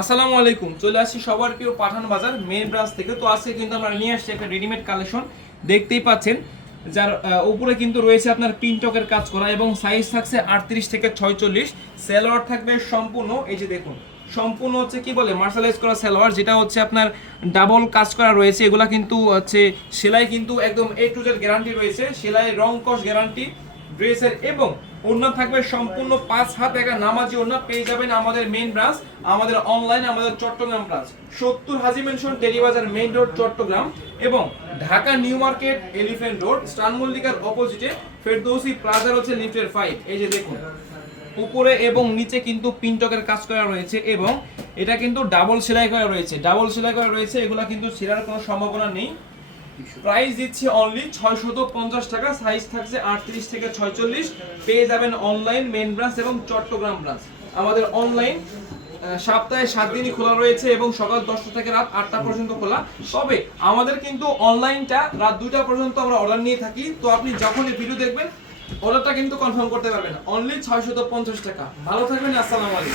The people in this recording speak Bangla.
আসসালামু আলাইকুম, চলে আসছি সবার প্রিয় পাঠান বাজার মেইন ব্রাঞ্চ থেকে। তো আজকে কিন্তু আমরা নিয়ে আসছি একটা রেডিমেড কালেকশন। দেখতেই পাচ্ছেন যার উপরে কিন্তু রয়েছে আপনার পিনটকের কাজ করা এবং সাইজ থাকছে 38 থেকে 46। সেলোয়ার থাকবে সম্পূর্ণ, এই যে দেখুন সম্পূর্ণ হচ্ছে কি বলে মার্শালাইজ করা সেলোয়ার, যেটা হচ্ছে আপনার ডাবল কাজ করা রয়েছে। এগুলা কিন্তু হচ্ছে সেলাই কিন্তু একদম A to Z গ্যারান্টি রয়েছে, সেলাই রং কস গ্যারান্টি ড্রেসের। এবং ওড়না থাকবে সম্পূর্ণ 5 হাত একা নামাজি ওড়না। পেয়ে যাবেন আমাদের মেইন ব্রাঞ্চ, আমাদের অনলাইন, আমাদের Chattogram branch 70 Haji mansion Terribazar main road Chattogram, এবং Dhaka new market elephant road স্টান মল্লিকার অপোজিটে ফেরদৌসি প্লাজার হচ্ছে লিফটের 5। এই যে দেখুন উপরে এবং নিচে কিন্তু পিনটকের কাজ করা রয়েছে এবং এটা কিন্তু ডাবল সেলাই করা রয়েছে, ডাবল সেলাই করা রয়েছে। এগুলা কিন্তু ছেঁড়ার কোনো সম্ভাবনা নেই। প্রাইস দিচ্ছি অনলি 650 টাকা, সাইজ থাকছে 38 থেকে 46। পেয়ে যাবেন অনলাইন মেইন ব্রাঞ্চ এবং চট্টগ্রাম ব্রাঞ্চ। আমাদের অনলাইন সপ্তাহে 7 দিনই খোলা রয়েছে এবং সকাল 10টা থেকে রাত 8টা পর্যন্ত খোলা। তবে আমাদের কিন্তু অনলাইনটা রাত 2টা পর্যন্ত আমরা অর্ডার নিয়ে থাকি। তো আপনি যখনই ভিডিও দেখবেন অর্ডারটা কিন্তু কনফার্ম করতে পারবেন। অনলি 650 টাকা। ভালো থাকবেন, আসসালামু আলাইকুম।